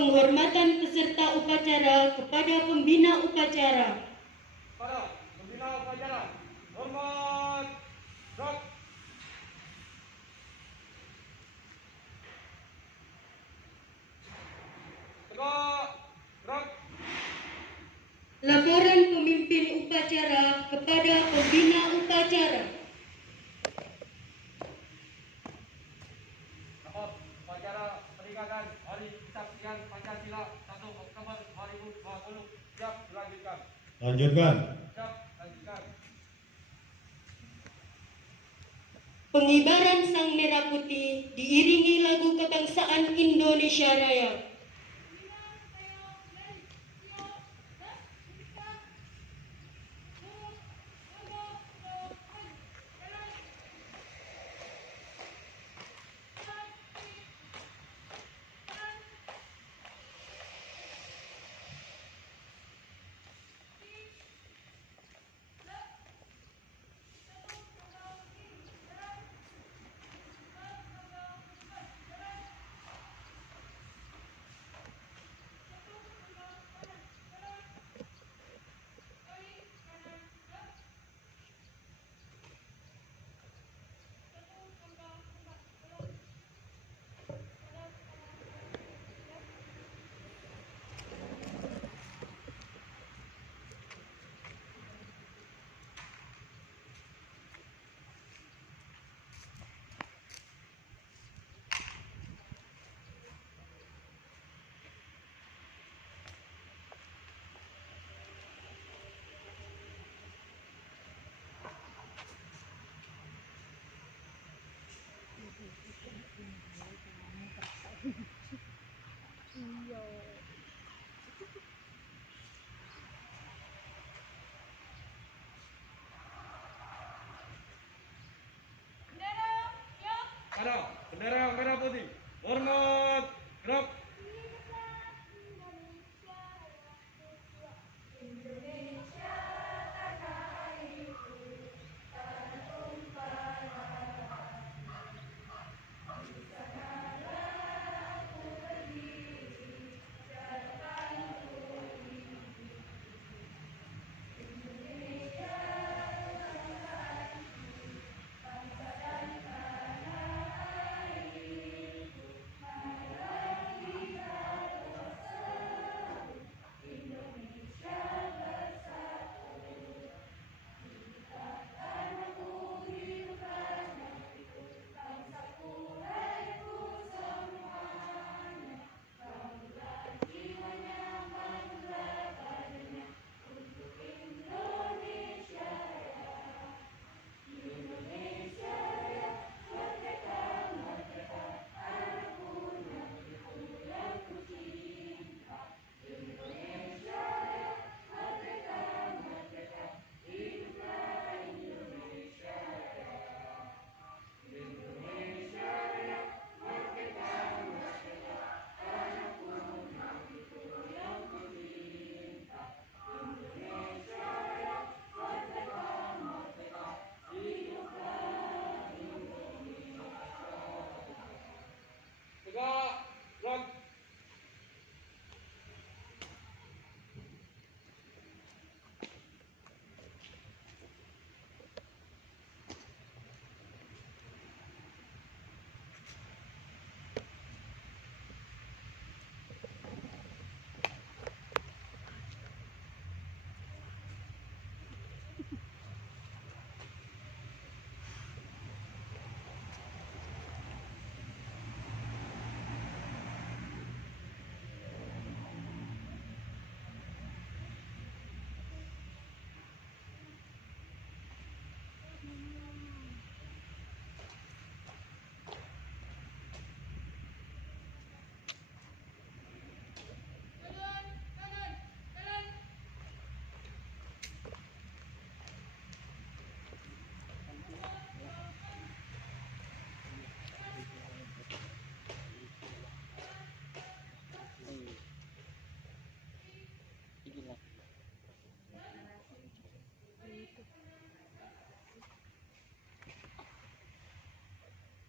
Penghormatan peserta upacara kepada pembina upacara. Para pembina upacara, hormat, gerak. Tegak, gerak. Laporan pemimpin upacara kepada pembina upacara. Rapor upacara peringatan Hari Kesaktian Pancasila 1 Oktober 2020 siap dilanjutkan. Lanjutkan. Siap, lanjutkan. Pengibaran Sang Merah Putih diiringi lagu kebangsaan Indonesia Raya. Para bendera merah putih, hormat, gerak. Tegak, gerak.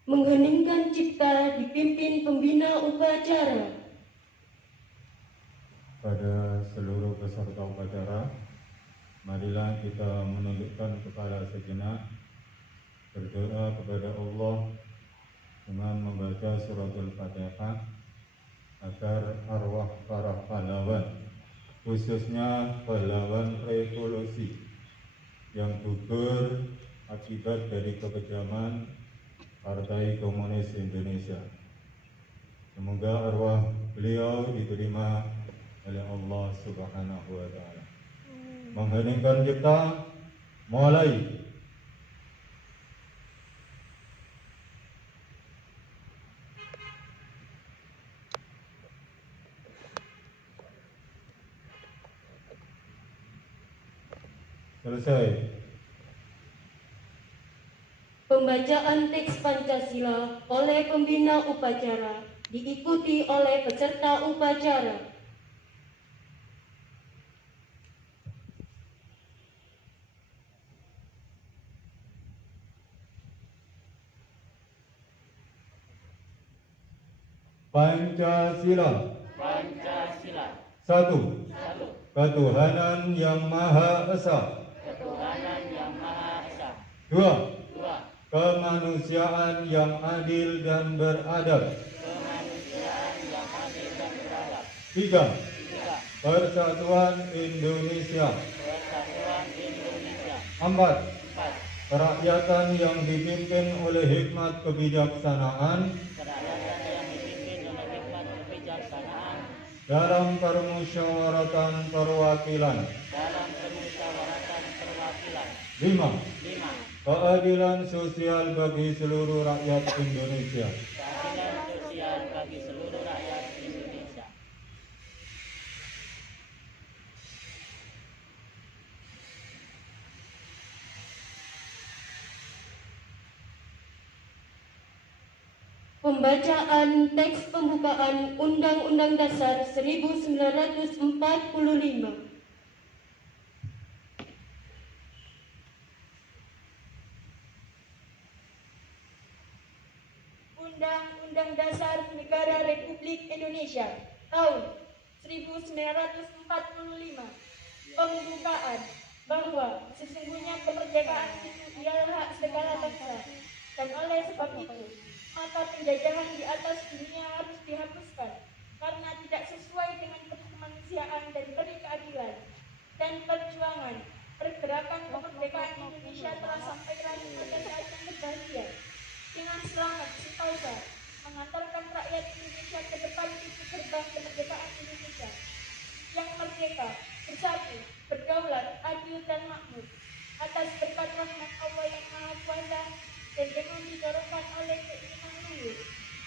Mengheningkan cipta dipimpin pembina upacara. pada seluruh peserta upacara, marilah kita menundukkan kepala sejenak, berdoa kepada Allah dengan membaca surat Al-Fatihah agar arwah para pahlawan, khususnya pahlawan revolusi yang gugur akibat dari kekejaman Partai Komunis Indonesia, semoga arwah beliau diterima oleh Allah Subhanahu wa Ta'ala. Mengheningkan kita, mulai. Selesai. Pembacaan teks Pancasila oleh pembina upacara diikuti oleh peserta upacara. Pancasila. Pancasila. Satu. Ketuhanan yang Maha Esa. Ketuhanan yang Maha Esa. Dua. Dua. Kemanusiaan yang adil dan beradab. Kemanusiaan yang adil dan beradab. Tiga. Tiga. Persatuan Indonesia. Persatuan Indonesia. Empat. Empat. Kerakyatan yang dipimpin oleh hikmat kebijaksanaan Kerakyatan yang dipimpin oleh hikmat kebijaksanaan dalam permusyawaratan perwakilan. dalam permusyawaratan perwakilan. Lima. Lima. Keadilan sosial bagi seluruh rakyat Indonesia. Keadilan sosial bagi seluruh rakyat Indonesia. Pembacaan teks pembukaan Undang-Undang Dasar 1945. Undang-Undang Dasar Negara Republik Indonesia tahun 1945. Pembukaan bahwa sesungguhnya kemerdekaan itu ialah hak segala bangsa, dan oleh sebab itu maka penjajahan di atas dunia harus dihapuskan karena tidak sesuai dengan kemanusiaan dan keadilan. Dan perjuangan pergerakan kemerdekaan Indonesia telah sampai pada saat yang berbahagia dengan selamat sentosa mengantarkan rakyat Indonesia ke depan pintu gerbang kemerdekaan Indonesia yang merdeka, bersatu, berdaulat, adil dan makmur atas berkat rahmat Allah yang Maha Kuasa, dan dengan didorongkan oleh keinginan luhur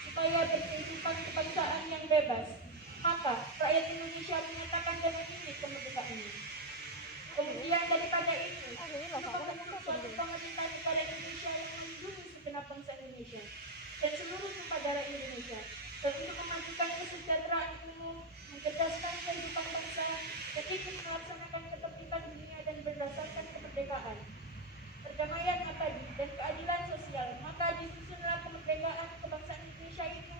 supaya berkehidupan kebangsaan yang bebas, maka rakyat Indonesia menyatakan dan memiliki kemerdekaannya. Kemudian daripada itu, maka membentuk suatu pemerintah negara Indonesia yang melindungi segenap bangsa Indonesia dan seluruh tumpah darah Indonesia, dan untuk memajukan kesejahteraan umum, mencerdaskan kehidupan bangsa, dan ikut melaksanakan ketertiban dunia dan berdasarkan kemerdekaan, perdamaian abadi dan keadilan sosial. Maka disusunlah kemerdekaan kebangsaan Indonesia itu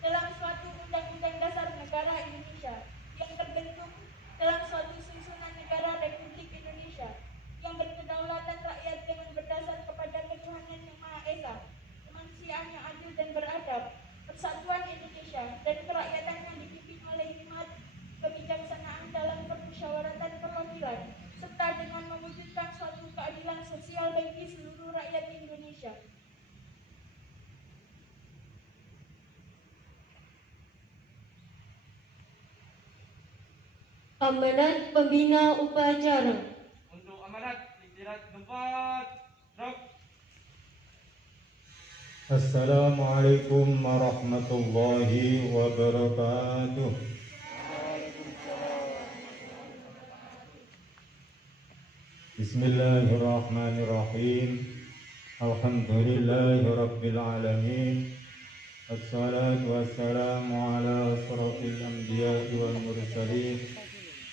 dalam suatu undang-undang dasar negara Indonesia yang terbentuk dalam suatu susunan negara Republik Indonesia yang berkedaulatan rakyat dengan berdasar kepada ketuhanan yang Maha Esa, kemanusiaan yang adil dan beradab, persatuan Indonesia dan kerakyatan yang dipimpin oleh hikmat kebijaksanaan dalam permusyawaratan perwakilan, serta dengan mewujudkan suatu keadilan sosial bagi seluruh rakyat Indonesia. Amanat pembina upacara. Untuk amanat istirahat tempat. Drop. Assalamualaikum warahmatullahi wabarakatuh. Bismillahirrahmanirrahim. Alhamdulillahi rabbil alamin. Assalatu wassalamu ala asrafil anbiya'i wal mursalin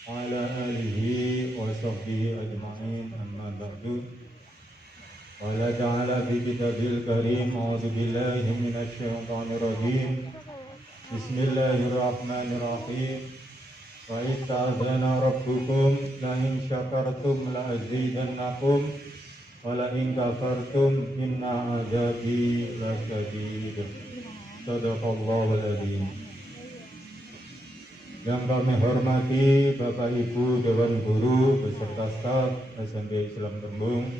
wa ala alihi wa sahbihi ajma'in, amma ba'du. Qala ta'ala fi kitabil karim, a'udzu billahi minasy syaithanir rajim. Bismillahirrahmanirrahim. wa ista'adzana rabbukum la in syakartum la azidannakum wa la in kafartum inna azabi lasyadid. Shadaqallahul adzim. Yang kami hormati Bapak Ibu Dewan Guru beserta staf SMP Islam Tembung,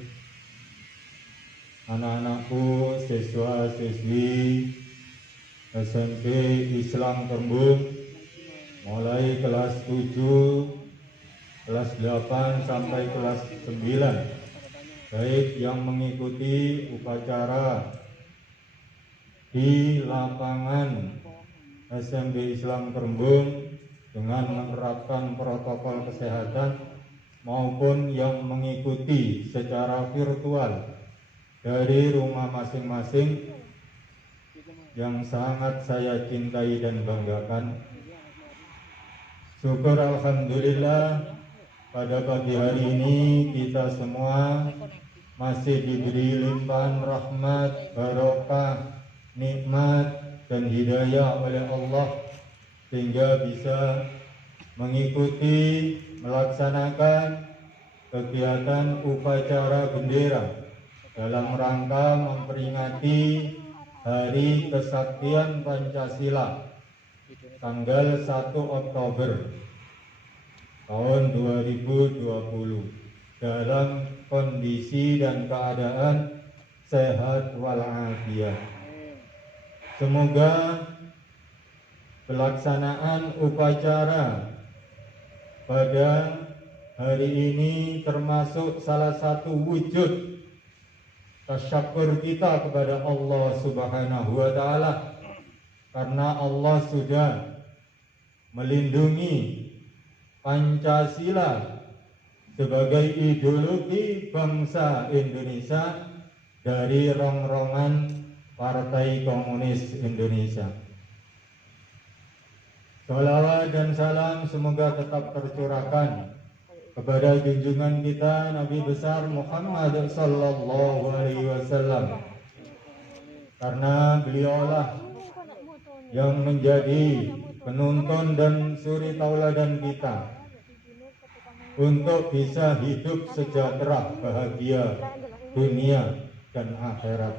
anak-anakku, siswa-siswi SMP Islam Tembung mulai kelas 7, kelas 8 sampai kelas 9, baik yang mengikuti upacara di lapangan SMP Islam Tembung dengan menerapkan protokol kesehatan maupun yang mengikuti secara virtual dari rumah masing-masing, yang sangat saya cintai dan banggakan. Syukur alhamdulillah pada pagi hari ini kita semua masih diberi limpahan rahmat, barokah, nikmat dan hidayah oleh Allah sehingga bisa mengikuti melaksanakan kegiatan upacara bendera dalam rangka memperingati Hari Kesaktian Pancasila tanggal 1 Oktober tahun 2020 dalam kondisi dan keadaan sehat walafiat. Semoga pelaksanaan upacara pada hari ini termasuk salah satu wujud tasyukur kita kepada Allah Subhanahu wa Ta'ala, karena Allah sudah melindungi Pancasila sebagai ideologi bangsa Indonesia dari rongrongan Partai Komunis Indonesia. Salawat dan salam semoga tetap tercurahkan kepada junjungan kita Nabi besar Muhammad sallallahu alaihi wasallam, karena beliaulah yang menjadi penuntun dan suri tauladan kita untuk bisa hidup sejahtera, bahagia dunia dan akhirat.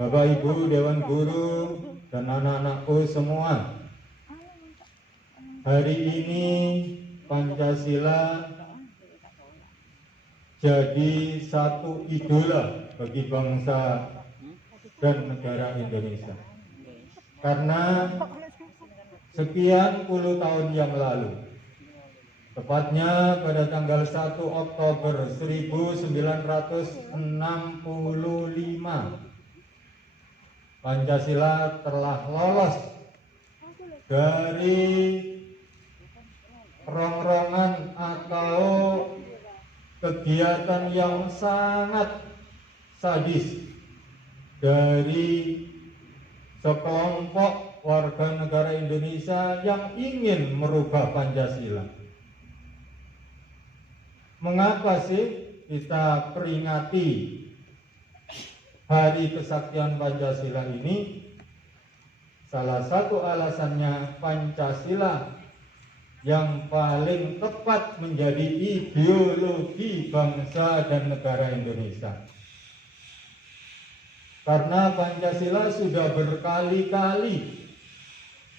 Bapak Ibu Dewan Guru dan anak-anakku semua, hari ini Pancasila jadi satu idola bagi bangsa dan negara Indonesia, karena sekian puluh tahun yang lalu, tepatnya pada tanggal 1 Oktober 1965, Pancasila telah lolos dari rongrongan atau kegiatan yang sangat sadis dari sekelompok warga negara Indonesia yang ingin merubah Pancasila. Mengapa sih kita peringati Hari Kesaktian Pancasila ini? Salah satu alasannya Pancasila yang paling tepat menjadi ideologi bangsa dan negara Indonesia. Karena Pancasila sudah berkali-kali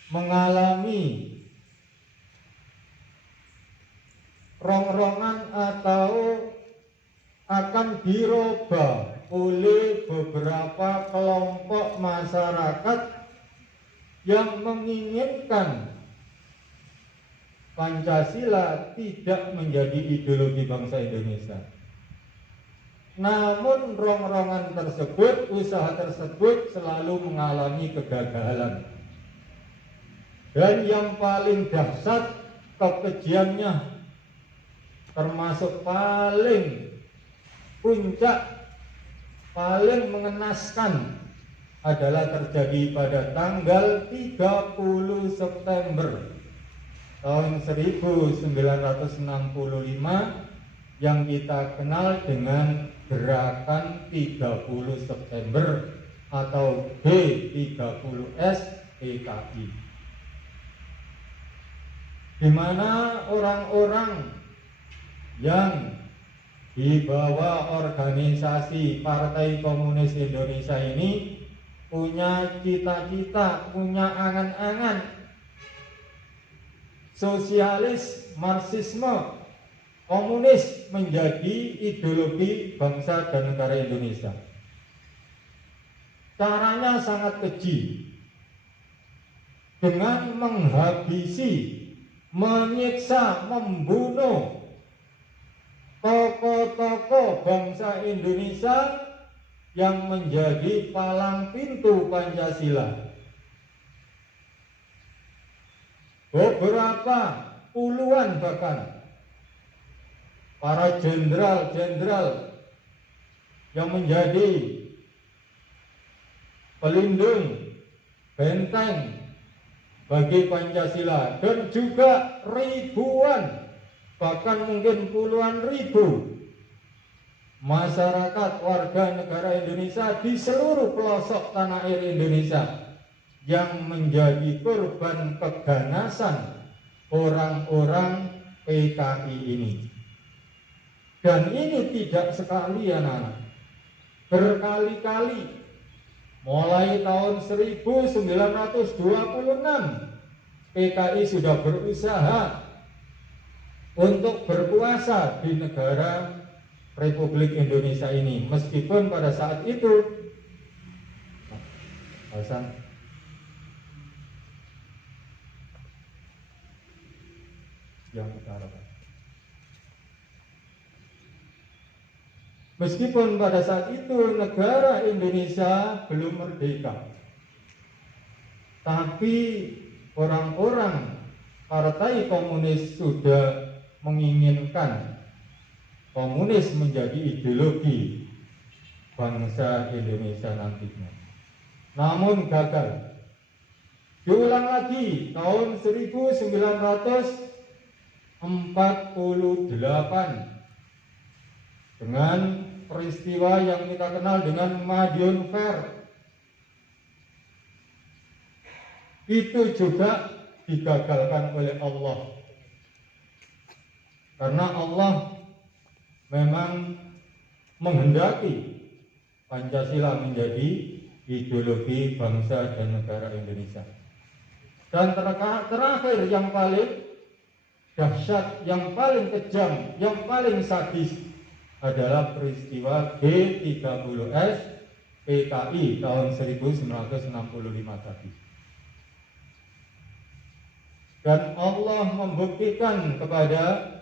mengalami rongrongan atau akan dirubah oleh beberapa kelompok masyarakat yang menginginkan Pancasila tidak menjadi ideologi bangsa Indonesia. Namun rongrongan tersebut, usaha tersebut selalu mengalami kegagalan. Dan yang paling dahsyat kekejiannya, termasuk paling puncak, paling mengenaskan adalah terjadi pada tanggal 30 September tahun 1965 yang kita kenal dengan Gerakan 30 September atau G30S PKI. di mana orang-orang yang di bawah organisasi Partai Komunis Indonesia ini punya cita-cita, punya angan-angan sosialis, marxisme, komunis menjadi ideologi bangsa dan negara Indonesia. Caranya sangat keji, dengan menghabisi, menyiksa, membunuh tokoh-tokoh bangsa Indonesia yang menjadi palang pintu Pancasila. Beberapa puluhan bahkan para jenderal-jenderal yang menjadi pelindung benteng bagi Pancasila, dan juga ribuan, bahkan mungkin puluhan ribu masyarakat warga negara Indonesia di seluruh pelosok tanah air Indonesia yang menjadi korban keganasan orang-orang PKI ini. Dan ini tidak sekali anak-anak, berkali-kali. Mulai tahun 1926 PKI sudah berusaha untuk berkuasa di negara Republik Indonesia ini, meskipun pada saat itu yang utara, meskipun pada saat itu negara Indonesia belum merdeka, tapi orang-orang Partai Komunis sudah menginginkan komunis menjadi ideologi bangsa Indonesia nantinya. Namun gagal. Diulang lagi tahun 1948 dengan peristiwa yang kita kenal dengan Madiun Fair. Itu juga digagalkan oleh Allah, karena Allah memang menghendaki Pancasila menjadi ideologi bangsa dan negara Indonesia. Dan terakhir yang paling dahsyat, yang paling kejam, yang paling sadis adalah peristiwa G30S PKI tahun 1965 tadi. Dan Allah membuktikan kepada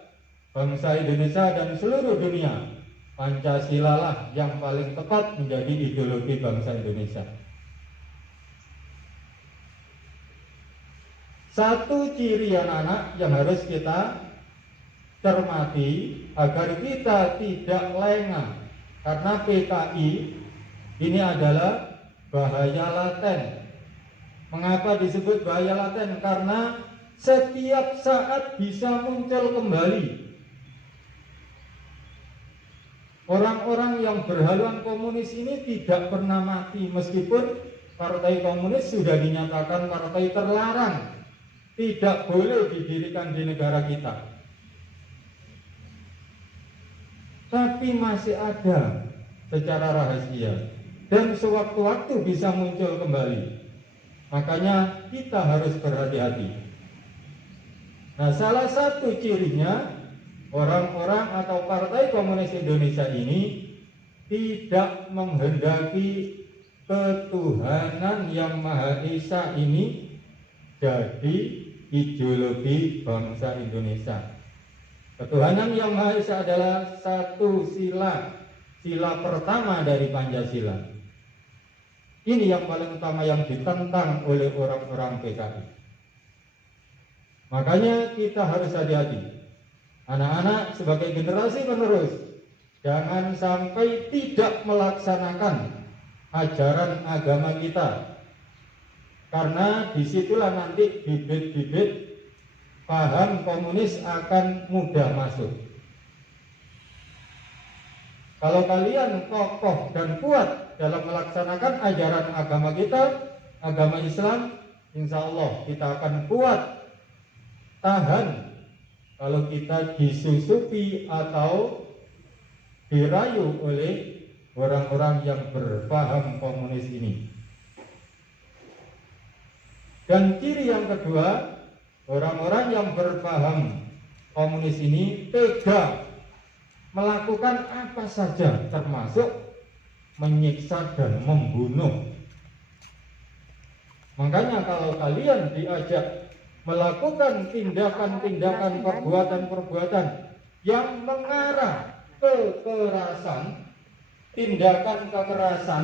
bangsa Indonesia dan seluruh dunia, Pancasila lah yang paling tepat menjadi ideologi bangsa Indonesia. Satu ciri anak-anak yang harus kita cermati agar kita tidak lengah, karena PKI ini adalah bahaya laten. Mengapa disebut bahaya laten? Karena setiap saat bisa muncul kembali. Orang-orang yang berhaluan komunis ini tidak pernah mati, meskipun Partai Komunis sudah dinyatakan partai terlarang, tidak boleh didirikan di negara kita. Tapi masih ada secara rahasia dan sewaktu-waktu bisa muncul kembali. Makanya kita harus berhati-hati. Nah, salah satu cirinya orang-orang atau Partai Komunis Indonesia ini tidak menghendaki ketuhanan yang Maha Esa ini jadi ideologi bangsa Indonesia. Ketuhanan yang Maha Esa adalah satu sila pertama dari Pancasila. Ini yang paling utama yang ditentang oleh orang-orang PKI. Makanya kita harus hati-hati. Anak-anak sebagai generasi penerus, jangan sampai tidak melaksanakan ajaran agama kita, karena disitulah nanti bibit-bibit paham komunis akan mudah masuk. Kalau kalian kokoh dan kuat dalam melaksanakan ajaran agama kita, agama Islam, insya Allah kita akan kuat tahan kalau kita disusupi atau dirayu oleh orang-orang yang berpaham komunis ini. Dan ciri yang kedua, orang-orang yang berpaham komunis ini tega melakukan apa saja, termasuk menyiksa dan membunuh. Makanya kalau kalian diajak melakukan tindakan-tindakan, perbuatan-perbuatan yang mengarah ke kekerasan, tindakan kekerasan,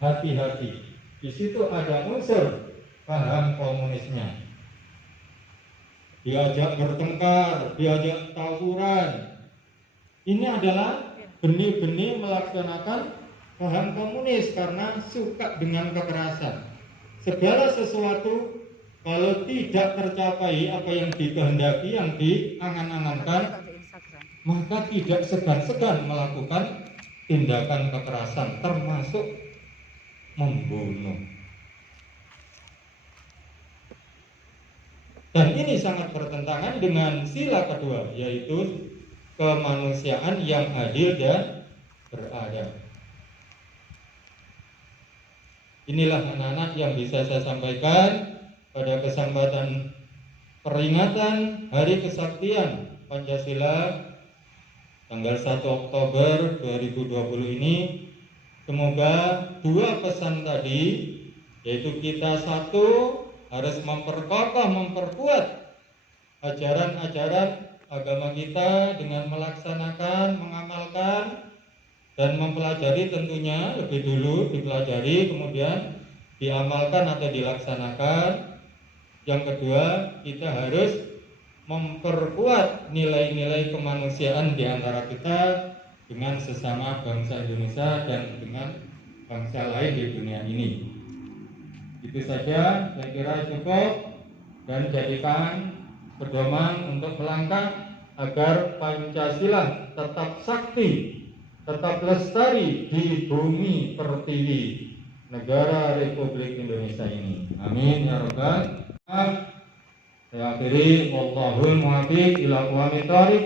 hati-hati. Di situ ada unsur paham komunisnya. Diajak bertengkar, diajak tawuran. Ini adalah benih-benih melaksanakan paham komunis karena suka dengan kekerasan. Segala sesuatu kalau tidak tercapai apa yang dikehendaki, yang diangan-angankan, maka tidak segan-segan melakukan tindakan kekerasan, termasuk membunuh. Dan ini sangat bertentangan dengan sila kedua, yaitu kemanusiaan yang adil dan beradab. Inilah anak-anak yang bisa saya sampaikan pada kesempatan peringatan Hari Kesaktian Pancasila tanggal 1 Oktober 2020 ini. Semoga dua pesan tadi, yaitu kita satu harus memperkokoh, memperkuat ajaran-ajaran agama kita dengan melaksanakan, mengamalkan, dan mempelajari, tentunya lebih dulu dipelajari, kemudian diamalkan atau dilaksanakan. Yang kedua, kita harus memperkuat nilai-nilai kemanusiaan di antara kita dengan sesama bangsa Indonesia dan dengan bangsa lain di dunia ini. Itu saja, saya kira cukup, dan jadikan pedoman untuk melangkah agar Pancasila tetap sakti, tetap lestari di bumi pertiwi negara Republik Indonesia ini. Amin ya rabbal alamin. Saya akhiri, wallahul muwaffiq ila aqwamit thoriq.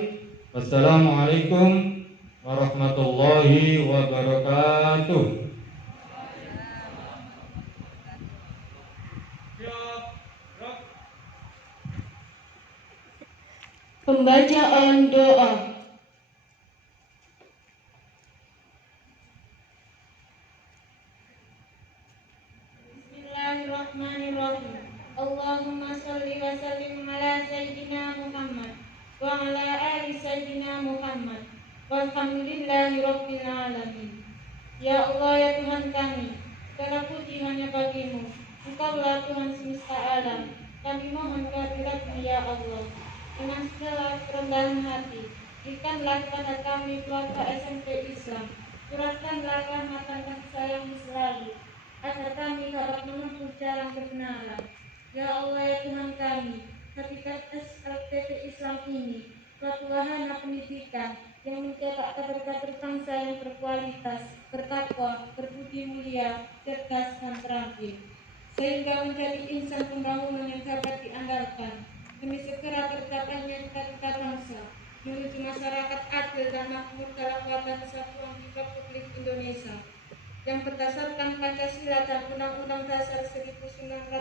Wassalamualaikum warahmatullahi wabarakatuh. Pembacaan doa. Bismillahirrahmanirrahim. Allahumma sholli wa sallim ala sayyidina Muhammad wa ala ali sayyidina Muhammad. Walhamdulillahi rabbil alamin. Ya Allah, ya Tuhan kami, segala puji hanya bagimu. Engkaulah Tuhan semesta alam. Kami mohon kehadirat-Mu ya Allah. Dengan segala kerendahan hati, berikanlah kepada kami keluarga SMP Islam. Curahkanlah rahmat dan kasih sayang-Mu selalu, agar kami dapat menempuh jalan kebenaran. Ya Allah, ya Tuhan kami, hakikat SLTP Islam ini suatu wahana pendidikan yang mencetak kader-kader bangsa yang berkualitas, bertakwa, berbudi mulia, cerdas dan terampil, sehingga menjadi insan pembangunan yang dapat diandalkan demi segera tercapainya cita-cita bangsa menuju masyarakat adil dan makmur dalam wadah kesatuan di Republik Indonesia yang berdasarkan Pancasila dan Undang-Undang Dasar 1945.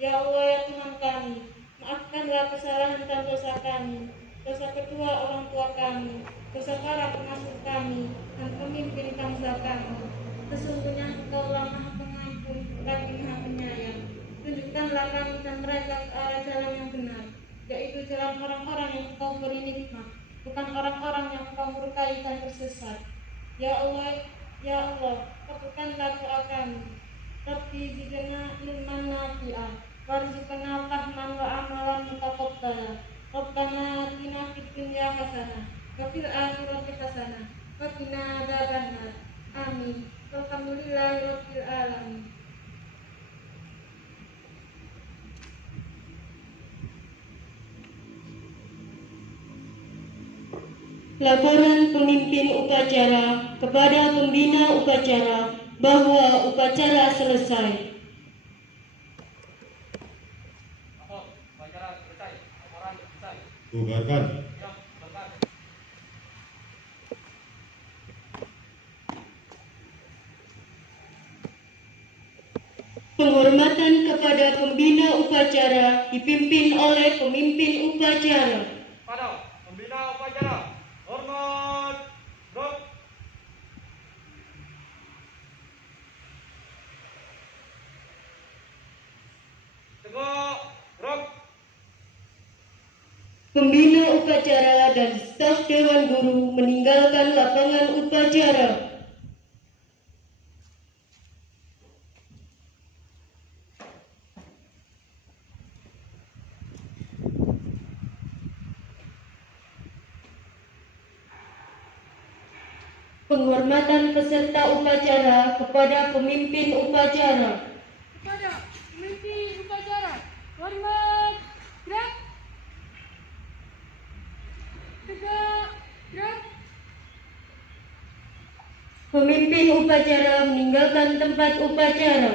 Ya Allah, ya Tuhan kami, maafkanlah kesalahan dan dosa kami, dosa kedua orang tua kami, dosa para pengasuh kami, dan pemimpin bangsa kami. Sesungguhnya Engkaulah Maha Pengampun lagi Maha Penyayang. Tunjukkanlah kami dan mereka ke arah jalan yang benar, yaitu jalan orang-orang yang Engkau beri nikmat, bukan orang-orang yang Engkau murkai dan tersesat. Ya Allah, kabulkanlah doa kami. Rabbi zidna ilman nafi'ah warzuqna fahman wa amalan mutaqabbala. Rabbana atina fid dunya hasanah wa fil akhirati hasanah wa qina adzabannar. Amin. Alhamdulillahi rabbil alamin. Laporan pemimpin upacara kepada pembina upacara bahwa upacara selesai. Bubarkan. Penghormatan kepada pembina upacara dipimpin oleh pemimpin upacara. Pada pembina upacara, hormat, gerak. Tegak, gerak. Pembina upacara dan staf Dewan Guru meninggalkan lapangan upacara. Penghormatan peserta upacara kepada pemimpin upacara. Kepada pemimpin upacara, hormat, gerak. Tegak, gerak. Pemimpin upacara meninggalkan tempat upacara.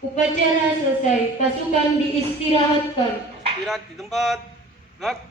Upacara selesai, pasukan diistirahatkan. Istirahat di tempat, gerak.